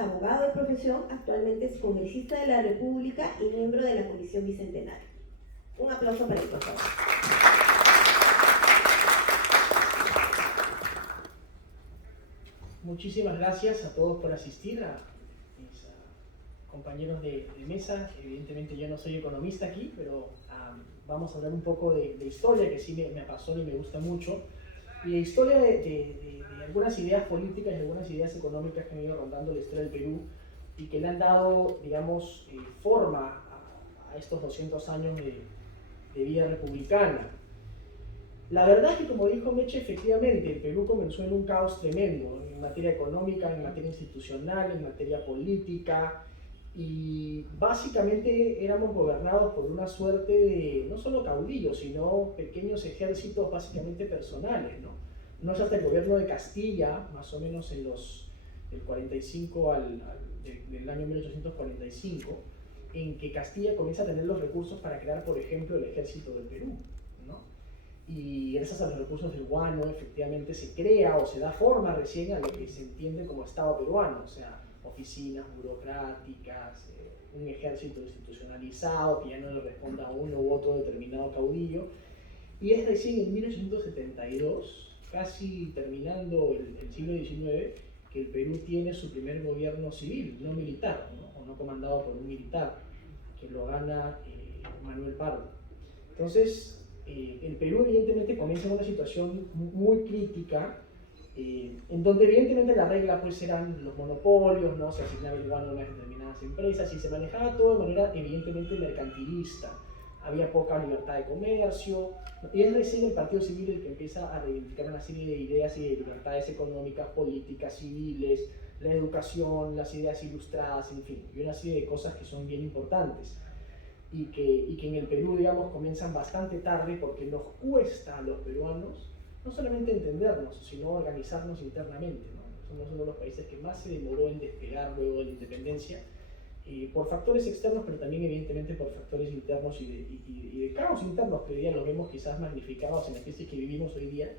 abogado de profesión, actualmente es congresista de la República y miembro de la Comisión Bicentenaria. Un aplauso para él, por favor. Muchísimas gracias a todos por asistir, a mis compañeros de mesa. Evidentemente yo no soy economista aquí, pero vamos a hablar un poco de historia, que sí me apasiona y me gusta mucho, y de historia de algunas ideas políticas y algunas ideas económicas que han ido rondando la historia del Perú y que le han dado, digamos, forma a estos 200 años de vida republicana. La verdad es que, como dijo Meche, efectivamente, el Perú comenzó en un caos tremendo en materia económica, en materia institucional, en materia política, y básicamente éramos gobernados por una suerte de, no solo caudillos, sino pequeños ejércitos básicamente personales, ¿no? No es hasta el gobierno de Castilla, más o menos en del 45 del año 1845, en que Castilla comienza a tener los recursos para crear, por ejemplo, el ejército del Perú, ¿no? Y gracias a los recursos del guano efectivamente se crea o se da forma recién a lo que se entiende como Estado peruano, o sea, oficinas burocráticas, un ejército institucionalizado que ya no le responda a uno u otro determinado caudillo. Y es recién en 1872, casi terminando el siglo XIX, que el Perú tiene su primer gobierno civil, no militar, ¿no? O no comandado por un militar, que lo gana Manuel Pardo. Entonces, el Perú evidentemente comienza en una situación muy crítica, en donde evidentemente la regla pues eran los monopolios, ¿no? Se asignaba el guano a unas determinadas empresas y se manejaba todo de manera evidentemente mercantilista. Había poca libertad de comercio, y es recién el Partido Civil el que empieza a reivindicar una serie de ideas y de libertades económicas, políticas, civiles, la educación, las ideas ilustradas, en fin, y una serie de cosas que son bien importantes. Y que en el Perú, digamos, comienzan bastante tarde porque nos cuesta a los peruanos no solamente entendernos, sino organizarnos internamente, ¿no? Somos uno de los países que más se demoró en despegar luego de la independencia, por factores externos, pero también evidentemente por factores internos y de caos internos que hoy día los vemos quizás magnificados en la crisis que vivimos hoy día,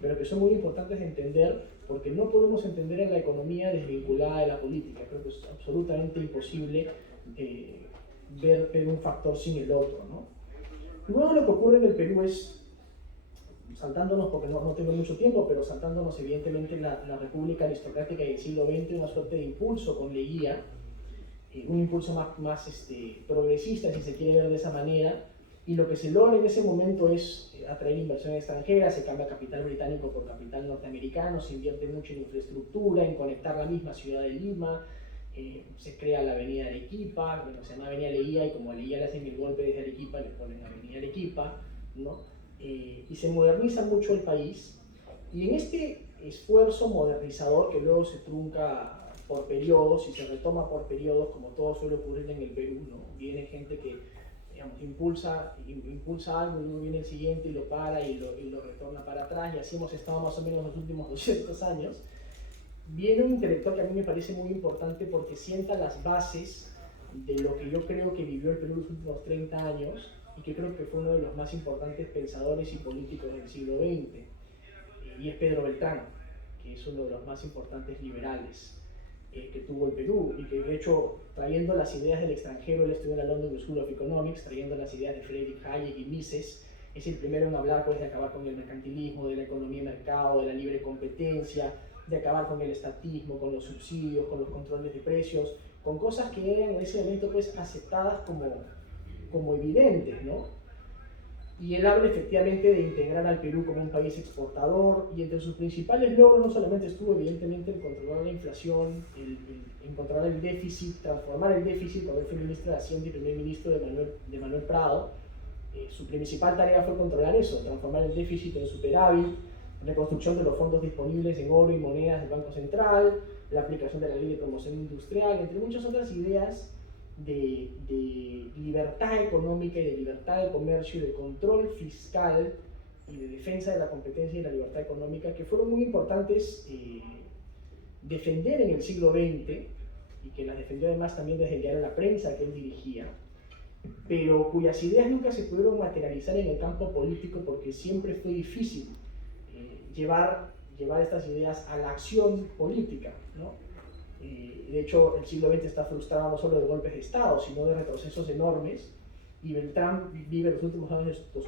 pero que son muy importantes de entender porque no podemos entender a la economía desvinculada de la política. Creo que es absolutamente imposible ver un factor sin el otro, ¿no? Luego lo que ocurre en el Perú es, saltándonos, porque no tengo mucho tiempo, pero saltándonos evidentemente la República Aristocrática y el siglo XX, una suerte de impulso con Leguía, un impulso más progresista, si se quiere ver de esa manera, y lo que se logra en ese momento es atraer inversión extranjera, se cambia capital británico por capital norteamericano, se invierte mucho en infraestructura, en conectar la misma ciudad de Lima, se crea la avenida Arequipa, bueno, se llama avenida Leguía, y como a Leguía le hacen el golpe desde Arequipa, le ponen avenida Arequipa, ¿no? Y se moderniza mucho el país, y en este esfuerzo modernizador que luego se trunca por periodos y se retoma por periodos, como todo suele ocurrir en el Perú, ¿no? Viene gente que, digamos, impulsa algo y luego viene el siguiente y lo para y lo retorna para atrás, y así hemos estado más o menos los últimos 200 años. Viene un intelectual que a mí me parece muy importante porque sienta las bases de lo que yo creo que vivió el Perú los últimos 30 años y que creo que fue uno de los más importantes pensadores y políticos del siglo XX, y es Pedro Beltrán, que es uno de los más importantes liberales que tuvo el Perú, y que de hecho, trayendo las ideas del extranjero, él estudió en la London School of Economics, trayendo las ideas de Friedrich Hayek y Mises, es el primero en hablar pues, de acabar con el mercantilismo, de la economía de mercado, de la libre competencia, de acabar con el estatismo, con los subsidios, con los controles de precios, con cosas que eran en ese momento pues, aceptadas como evidentes, ¿no? Y él habla efectivamente de integrar al Perú como un país exportador, y entre sus principales logros no solamente estuvo evidentemente en controlar la inflación, en controlar el déficit, transformar el déficit, cuando él fue ministro de Hacienda y primer ministro de Manuel Prado. Su principal tarea fue controlar eso, transformar el déficit en superávit, reconstrucción de los fondos disponibles en oro y monedas del Banco Central, la aplicación de la ley de promoción industrial, entre muchas otras ideas de libertad económica y de libertad de comercio y de control fiscal y de defensa de la competencia y la libertad económica, que fueron muy importantes defender en el siglo XX, y que las defendió además también desde el diario La Prensa que él dirigía, pero cuyas ideas nunca se pudieron materializar en el campo político porque siempre fue difícil llevar estas ideas a la acción política, ¿no? De hecho, el siglo XX está frustrado no solo de golpes de Estado, sino de retrocesos enormes, y Beltrán vive los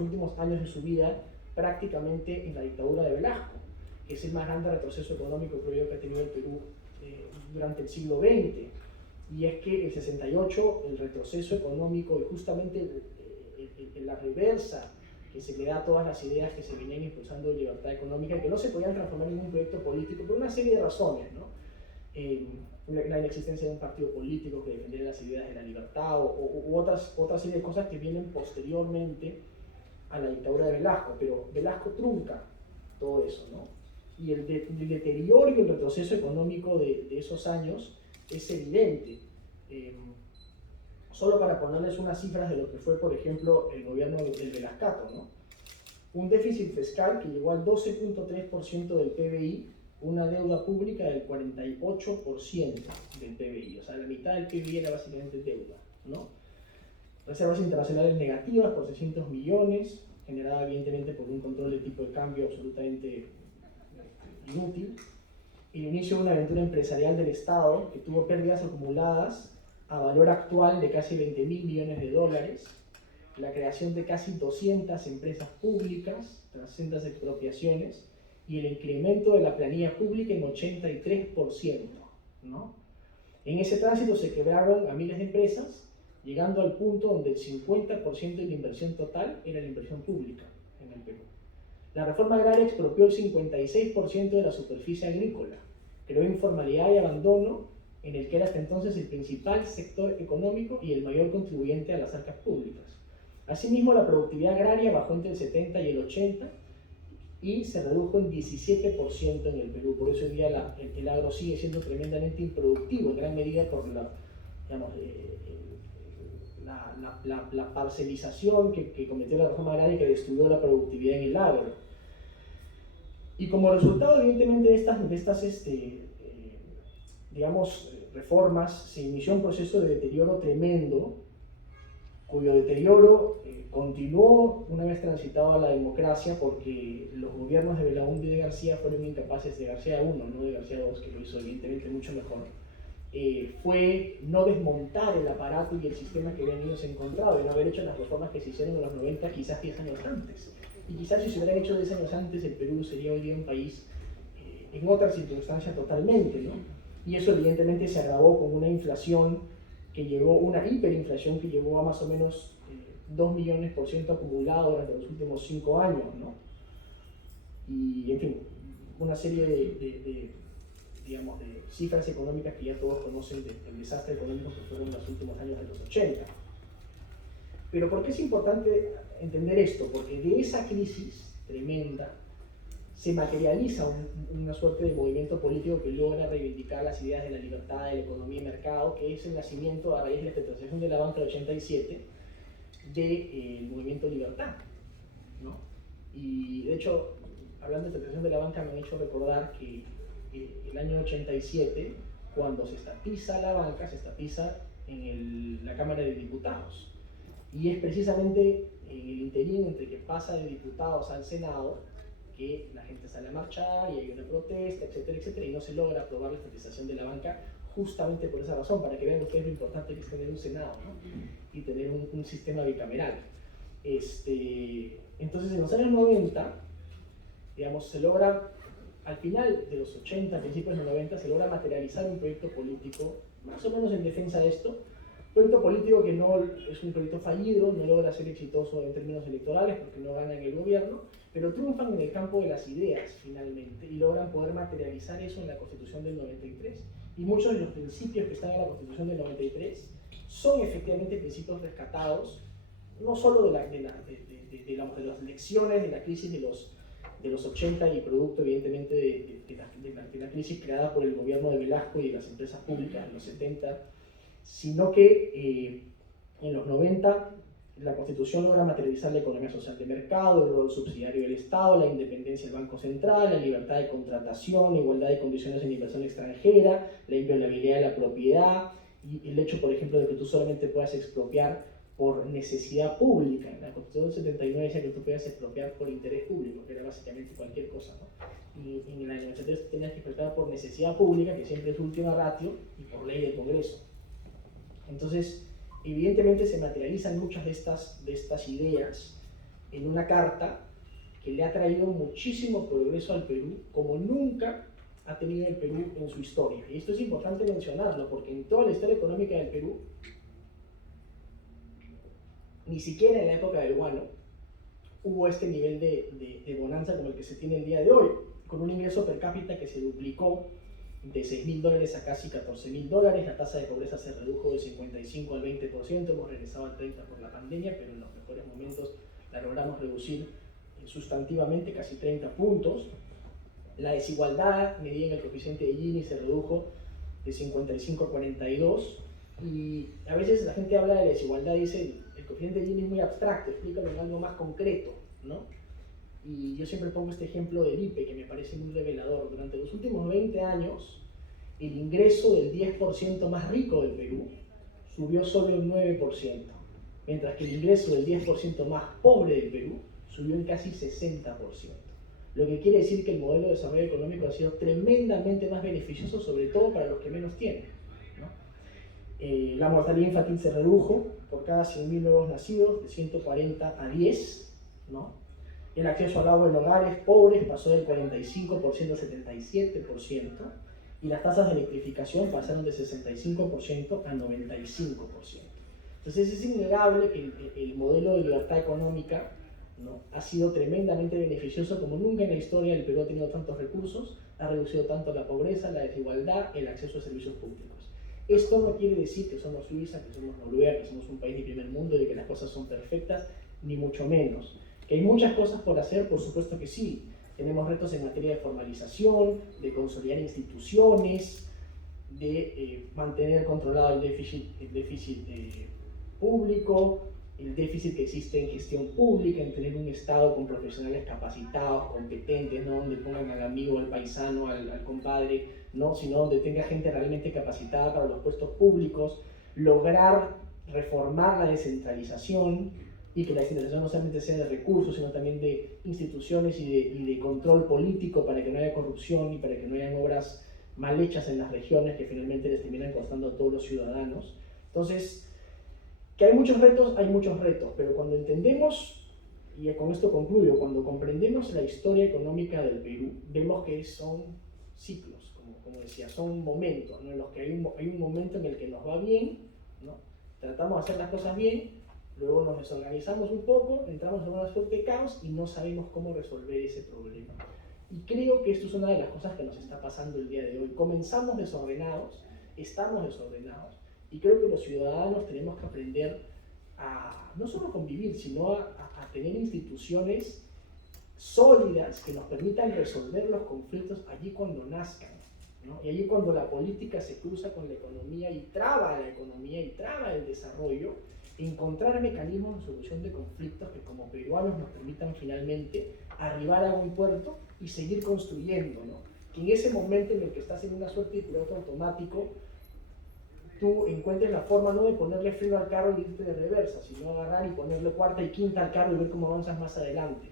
últimos años de su vida prácticamente en la dictadura de Velasco, que es el más grande retroceso económico, creo yo, que ha tenido el Perú durante el siglo XX. Y es que el 68, el retroceso económico y justamente la reversa que se le da a todas las ideas que se venían impulsando de libertad económica, que no se podían transformar en un proyecto político por una serie de razones, ¿no? La inexistencia de un partido político que defendiera las ideas de la libertad u otra serie de cosas que vienen posteriormente a la dictadura de Velasco, pero Velasco trunca todo eso, ¿no? Y el deterioro y el retroceso económico de esos años es evidente. Solo para ponerles unas cifras de lo que fue, por ejemplo, el gobierno del Velascato, ¿no? Un déficit fiscal que llegó al 12.3% del PBI, una deuda pública del 48% del PBI, o sea, la mitad del PBI era básicamente deuda, ¿no? Reservas internacionales negativas por 600 millones, generada evidentemente por un control de tipo de cambio absolutamente inútil. El inicio de una aventura empresarial del Estado que tuvo pérdidas acumuladas a valor actual de casi 20.000 millones de dólares, la creación de casi 200 empresas públicas, 300 expropiaciones y el incremento de la planilla pública en 83%, ¿no? En ese tránsito se quebraron a miles de empresas, llegando al punto donde el 50% de la inversión total era la inversión pública en el Perú. La reforma agraria expropió el 56% de la superficie agrícola, creó informalidad y abandono en el que era hasta entonces el principal sector económico y el mayor contribuyente a las arcas públicas. Asimismo, la productividad agraria bajó entre el 70 y el 80 y se redujo en 17% en el Perú. Por eso hoy día el agro sigue siendo tremendamente improductivo, en gran medida por la parcelización que cometió la reforma agraria y que destruyó la productividad en el agro. Y como resultado, evidentemente, de estas reformas, se inició un proceso de deterioro tremendo, cuyo deterioro continuó una vez transitado a la democracia, porque los gobiernos de Belaúnde y de García fueron incapaces, de García I, no de García II, que lo hizo evidentemente mucho mejor, fue no desmontar el aparato y el sistema que habían ellos encontrado, y no haber hecho las reformas que se hicieron en los 90, quizás 10 años antes. Y quizás si se hubieran hecho 10 años antes, el Perú sería hoy día un país en otra circunstancia totalmente, ¿no? Y eso evidentemente se agravó con una inflación que llegó, una hiperinflación que llegó a más o menos 2 millones% acumulado durante los últimos 5 años, ¿no? Y, en fin, una serie de cifras económicas que ya todos conocen del desastre económico que fueron los últimos años de los 80. Pero ¿por qué es importante entender esto? Porque de esa crisis tremenda se materializa una suerte de movimiento político que logra reivindicar las ideas de la libertad, de la economía y mercado, que es el nacimiento, a raíz de la estatización de la banca de 87, del movimiento Libertad, ¿no? Y de hecho, hablando de estatización de la banca, me han hecho recordar que el año 87, cuando se estatiza la banca, se estatiza en la Cámara de Diputados. Y es precisamente en el interín entre que pasa de diputados al Senado que la gente sale a marchar y hay una protesta, etcétera, etcétera, y no se logra aprobar la estatización de la banca justamente por esa razón, para que vean ustedes lo importante que es tener un Senado, ¿no? Y tener un sistema bicameral. Entonces, en los años 90, digamos, se logra, al final de los 80, principios de los 90, se logra materializar un proyecto político, más o menos en defensa de esto, un proyecto político que no es un proyecto fallido, no logra ser exitoso en términos electorales porque no ganan el gobierno, pero triunfan en el campo de las ideas finalmente y logran poder materializar eso en la Constitución del 93. Y muchos de los principios que están en la Constitución del 93 son efectivamente principios rescatados, no solo de las lecciones de la crisis de los 80 y producto evidentemente de la crisis creada por el gobierno de Velasco y de las empresas públicas en los 70, sino que en los 90 la Constitución logra materializar la economía social de mercado, el rol subsidiario del Estado, la independencia del Banco Central, la libertad de contratación, igualdad de condiciones en inversión extranjera, la inviolabilidad de la propiedad y el hecho, por ejemplo, de que tú solamente puedas expropiar por necesidad pública. En la Constitución del 79 decía que tú podías expropiar por interés público, que era básicamente cualquier cosa, ¿no? Y en la 93 tenías que expropiar por necesidad pública, que siempre es última ratio, y por ley del Congreso. Entonces, evidentemente se materializan muchas de estas ideas en una carta que le ha traído muchísimo progreso al Perú, como nunca ha tenido el Perú en su historia. Y esto es importante mencionarlo, porque en toda la historia económica del Perú, ni siquiera en la época del guano, hubo este nivel de bonanza como el que se tiene el día de hoy, con un ingreso per cápita que se duplicó de $6.000 a casi $14.000, la tasa de pobreza se redujo del 55 al 20%, hemos regresado al 30% por la pandemia, pero en los mejores momentos la logramos reducir sustantivamente, casi 30 puntos. La desigualdad medida en el coeficiente de Gini se redujo de 55 a 42, y a veces la gente habla de la desigualdad y dice el coeficiente de Gini es muy abstracto, explícalo en algo más concreto, ¿no? Y yo siempre pongo este ejemplo del IPE que me parece muy revelador. Durante los últimos 20 años, el ingreso del 10% más rico del Perú subió solo un 9%, mientras que el ingreso del 10% más pobre del Perú subió en casi 60%. Lo que quiere decir que el modelo de desarrollo económico ha sido tremendamente más beneficioso, sobre todo para los que menos tienen, ¿no? La mortalidad infantil se redujo por cada 100.000 nuevos nacidos de 140 a 10, ¿no? El acceso al agua en hogares pobres pasó del 45% al 77%, y las tasas de electrificación pasaron de 65% a 95%. Entonces es innegable que el modelo de libertad económica, ¿no?, ha sido tremendamente beneficioso. Como nunca en la historia el Perú ha tenido tantos recursos, ha reducido tanto la pobreza, la desigualdad, el acceso a servicios públicos. Esto no quiere decir que somos Suiza, que somos Noruega, que somos un país de primer mundo y que las cosas son perfectas, ni mucho menos. ¿Que hay muchas cosas por hacer? Por supuesto que sí. Tenemos retos en materia de formalización, de consolidar instituciones, de mantener controlado el déficit público, el déficit que existe en gestión pública, en tener un Estado con profesionales capacitados, competentes, no donde pongan al amigo, al paisano, al compadre, no, sino donde tenga gente realmente capacitada para los puestos públicos, lograr reformar la descentralización, y que la descentralización no solamente sea de recursos, sino también de instituciones y de control político, para que no haya corrupción y para que no haya obras mal hechas en las regiones que finalmente les terminan costando a todos los ciudadanos. Entonces, que hay muchos retos, pero cuando entendemos, y con esto concluyo, cuando comprendemos la historia económica del Perú, vemos que son ciclos, como decía, son momentos, ¿no?, en los que hay un momento en el que nos va bien, ¿no?, tratamos de hacer las cosas bien, luego nos desorganizamos un poco, entramos en una suerte de caos y no sabemos cómo resolver ese problema. Y creo que esto es una de las cosas que nos está pasando el día de hoy. Comenzamos desordenados, estamos desordenados, y creo que los ciudadanos tenemos que aprender a no solo convivir, sino a tener instituciones sólidas que nos permitan resolver los conflictos allí cuando nazcan, ¿no? Y allí cuando la política se cruza con la economía y traba la economía y traba el desarrollo, encontrar mecanismos de solución de conflictos que como peruanos nos permitan finalmente arribar a un puerto y seguir construyendo, ¿no? Que en ese momento en el que estás en una suerte de piloto automático, tú encuentres la forma no de ponerle freno al carro y irte de reversa, sino agarrar y ponerle cuarta y quinta al carro y ver cómo avanzas más adelante.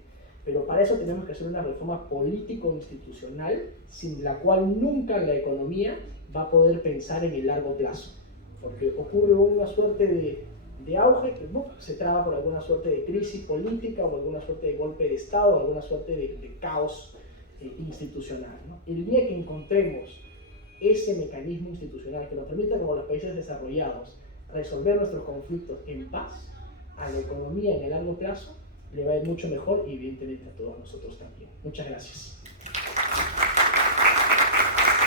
Pero para eso tenemos que hacer una reforma político-institucional, sin la cual nunca la economía va a poder pensar en el largo plazo, porque ocurre una suerte de auge que se traba por alguna suerte de crisis política o alguna suerte de golpe de Estado o alguna suerte de caos institucional, ¿no? El día que encontremos ese mecanismo institucional que nos permita, como los países desarrollados, resolver nuestros conflictos en paz, a la economía en el largo plazo le va a ir mucho mejor, y evidentemente a todos nosotros también. Muchas gracias.